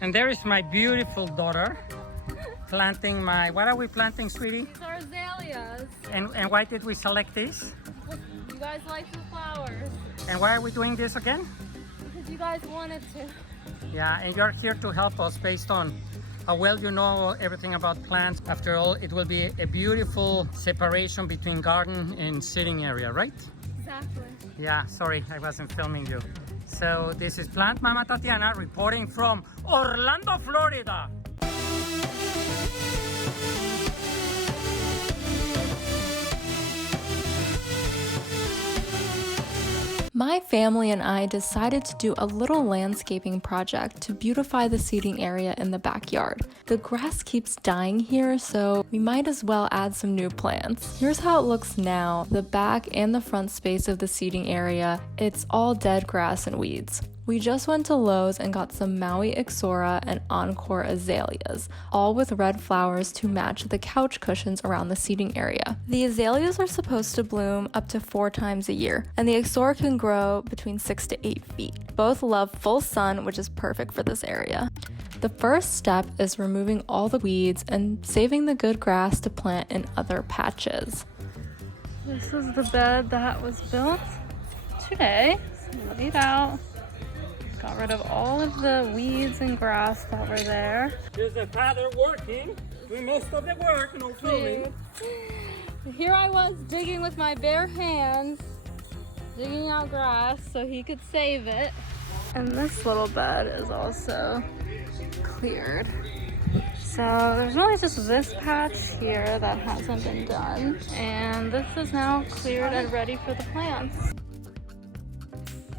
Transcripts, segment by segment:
And there is my beautiful daughter planting my, what are we planting, sweetie? These are azaleas. And why did we select these? You guys like the flowers. And why are we doing this again? Because you guys wanted to. Yeah, and you're here to help us based on how well you know everything about plants. After all, it will be a beautiful separation between garden and sitting area, right? Exactly. Yeah, sorry, I wasn't filming you. So this is Plant Mama Tatiana reporting from Orlando, Florida. My family and I decided to do a little landscaping project to beautify the seating area in the backyard. The grass keeps dying here, so we might as well add some new plants. Here's how it looks now. The back and the front space of the seating area, it's all dead grass and weeds. We just went to Lowe's and got some Maui ixora and encore azaleas, all with red flowers to match the couch cushions around the seating area. The azaleas are supposed to bloom up to 4 times a year, and the ixora can grow between 6 to 8 feet. Both love full sun, which is perfect for this area. The first step is removing all the weeds and saving the good grass to plant in other patches. This is the bed that was built today. So laid out. Got rid of all of the weeds and grass that were there. Here's the father working, doing most of the work, no filming. Here I was digging with my bare hands, digging out grass so he could save it. And this little bed is also cleared. So there's only just this patch here that hasn't been done. And this is now cleared and ready for the plants.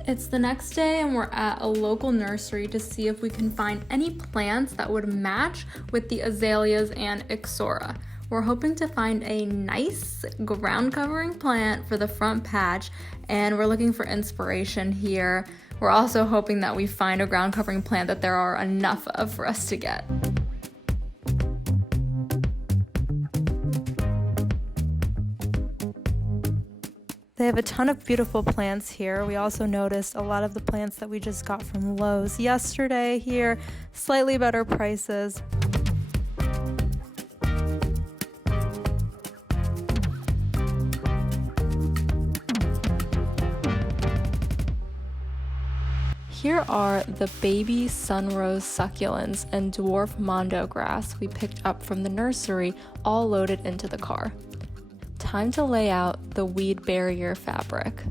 It's the next day and we're at a local nursery to see if we can find any plants that would match with the azaleas and ixora. We're hoping to find a nice ground covering plant for the front patch, and we're looking for inspiration here. We're also hoping that we find a ground covering plant that there are enough of for us to get. They have a ton of beautiful plants here. We also noticed a lot of the plants that we just got from Lowe's yesterday here, slightly better prices. Here are the baby sunrose succulents and dwarf mondo grass we picked up from the nursery, all loaded into the car. Time to lay out the weed barrier fabric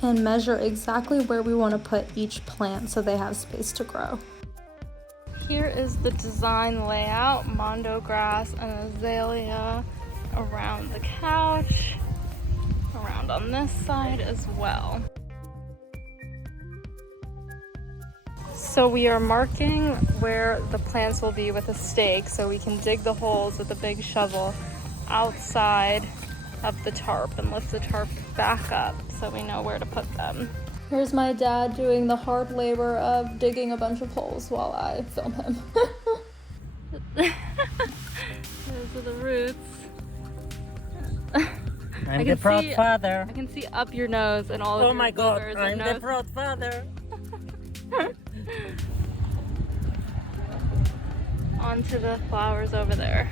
and measure exactly where we want to put each plant so they have space to grow. Here is the design layout: mondo grass and azalea around the couch, around on this side as well. So we are marking where the plants will be with a stake so we can dig the holes with a big shovel outside of the tarp and lift the tarp back up so we know where to put them. Here's my dad doing the hard labor of digging a bunch of holes while I film him. Those are the roots. I'm the proud father. I can see up your nose and all of your my God, boogers I'm and the nose. proud father. Onto the flowers over there.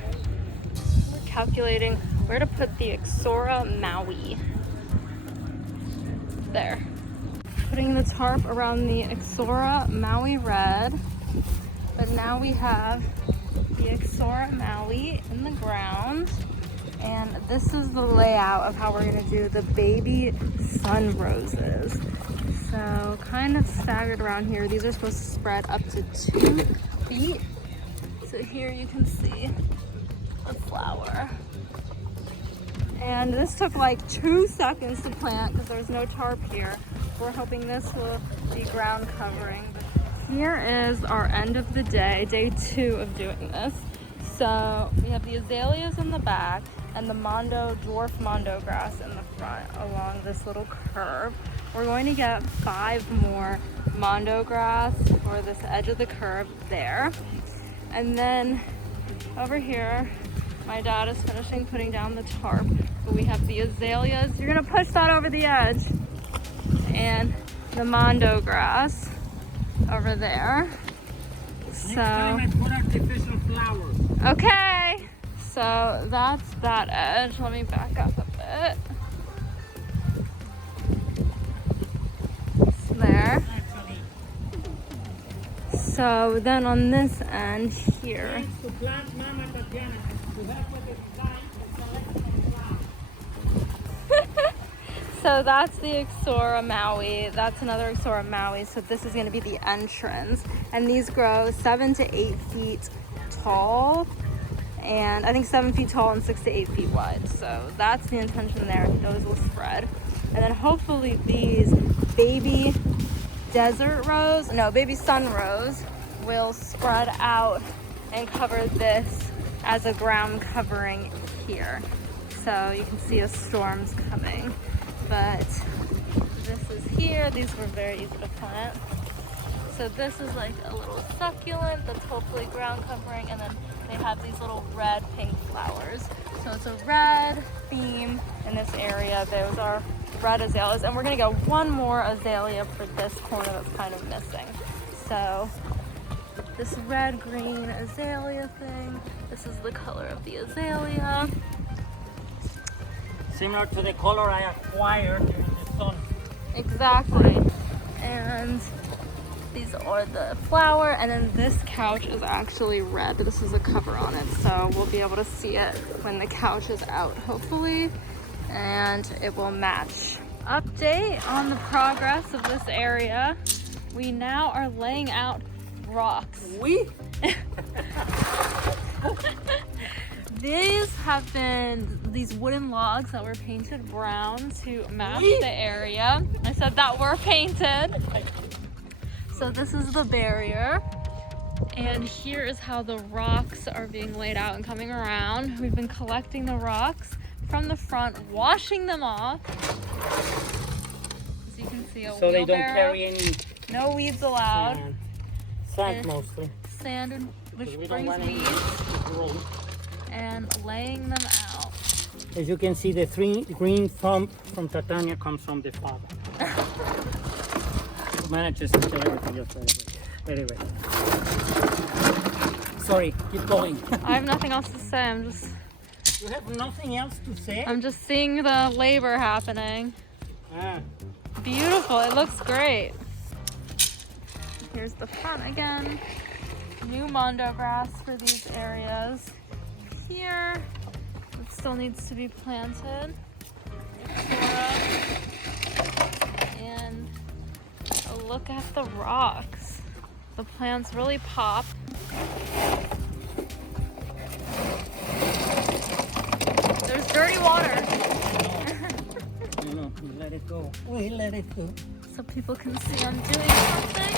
We're calculating where to put the ixora Maui. There. Putting the tarp around the ixora Maui red. But now we have the ixora Maui in the ground. And this is the layout of how we're going to do the baby sun roses. So kind of staggered around here. These are supposed to spread up to 2 feet. So here you can see the flower. And this took like 2 seconds to plant because there's no tarp here. We're hoping this will be ground covering. Here is our end of the day, day 2 of doing this. So we have the azaleas in the back and the mondo, dwarf mondo grass in the front along this little curve. We're going to get 5 more mondo grass for this edge of the curve there. And then over here, my dad is finishing putting down the tarp. But we have the azaleas. You're gonna push that over the edge. And the mondo grass over there. Next time I put artificial flowers. Okay, so that's that edge. Let me back up a bit. There. So then on this end here. So that's the ixora Maui. That's another ixora Maui. So this is going to be the entrance, and these grow 7 to 8 feet tall, and I think 7 feet tall and 6 to 8 feet wide. So that's the intention there. Those will spread, and then hopefully these baby baby sun rose will spread out and cover this as a ground covering here. So you can see the storms coming. But this is here. These were very easy to plant. So this is like a little succulent that's hopefully ground covering, and then they have these little red pink flowers. So it's a red theme in this area. Those are red azaleas, and we're gonna get one more azalea for this corner that's kind of missing. So this red green azalea thing, this is the color of the azalea. Similar to the color I acquired during the sun. Exactly. And these are the flower, and then this couch is actually red. This is a cover on it, so we'll be able to see it when the couch is out, hopefully, and it will match. Update on the progress of this area. We now are laying out rocks. These have been these wooden logs that were painted brown to match the area. I said that were painted. So this is the barrier. And here is how the rocks are being laid out and coming around. We've been collecting the rocks from the front, washing them off. As you can see, a so they don't wheelbarrow. carry any No weeds allowed. sand mostly. Sand, and which We don't brings want any weeds. road. And laying them out. As you can see, the green thumb from Titania comes from the father. Manages to tell everything else right away. Sorry, keep going. I have nothing else to say. You have nothing else to say? I'm just seeing the labor happening. Ah. Beautiful. It looks great. Here's the front again. New mondo grass for these areas. Here, it still needs to be planted. And a look at the rocks. The plants really pop. There's dirty water. No, we let it go. We let it go. So people can see I'm doing something.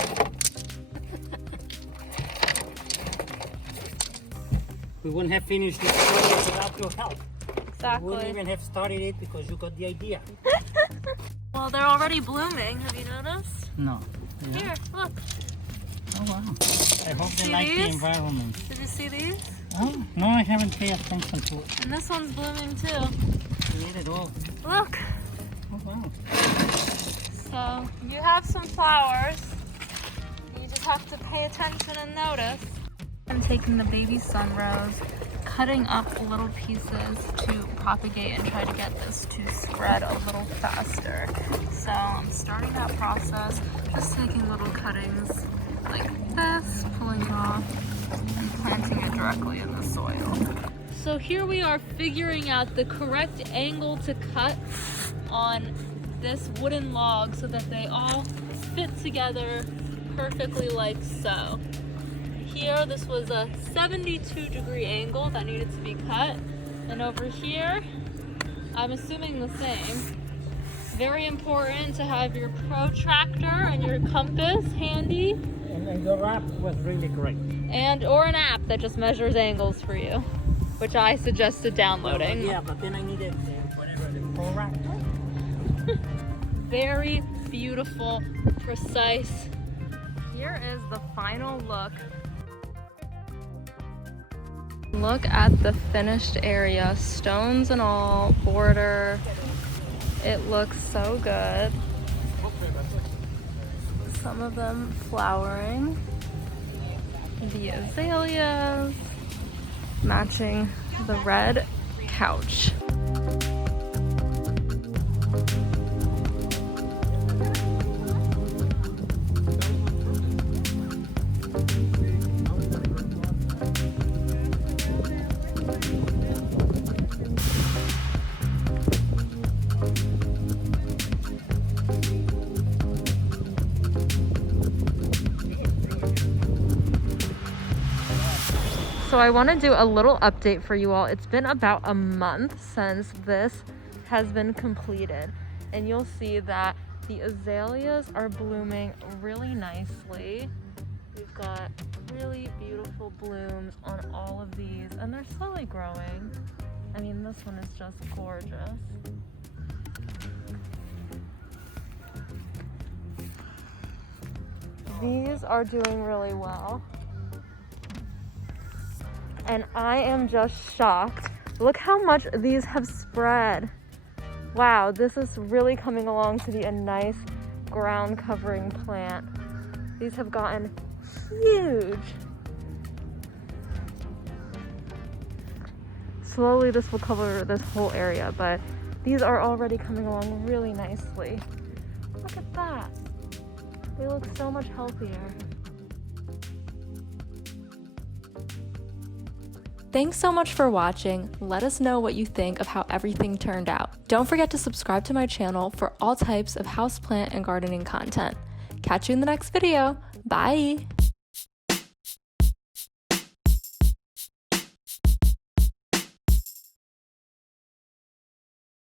We wouldn't have finished this project without your help. Exactly. We wouldn't even have started it because you got the idea. Well, they're already blooming. Have you noticed? No. Yeah. Here, look. Oh wow. I hope they See like the these? environment. Did you see these? Oh, no, I haven't paid attention to it. And this one's blooming too. Not at all. Look. Oh wow. So you have some flowers. You just have to pay attention and notice. I'm taking the baby sunrose, cutting up little pieces to propagate and try to get this to spread a little faster. So I'm starting that process, just taking little cuttings like this, pulling it off, and planting it directly in the soil. So here we are figuring out the correct angle to cut on this wooden log so that they all fit together perfectly like so. Here, this was a 72-degree angle that needed to be cut. And over here, I'm assuming the same. Very important to have your protractor and your compass handy. And your app was really great. Or an app that just measures angles for you, which I suggested downloading. Yeah, but then I needed the protractor. Very beautiful, precise. Here is the final look. Look at the finished area, stones and all, border. It looks so good. Some of them flowering. The azaleas matching the red couch. So I want to do a little update for you all. It's been about a month since this has been completed, and you'll see that the azaleas are blooming really nicely. We've got really beautiful blooms on all of these, and they're slowly growing. I mean, this one is just gorgeous. These are doing really well. And I am just shocked. Look how much these have spread. Wow, this is really coming along to be a nice ground covering plant. These have gotten huge. Slowly this will cover this whole area, but these are already coming along really nicely. Look at that. They look so much healthier. Thanks so much for watching. Let us know what you think of how everything turned out. Don't forget to subscribe to my channel for all types of houseplant and gardening content. Catch you in the next video. Bye!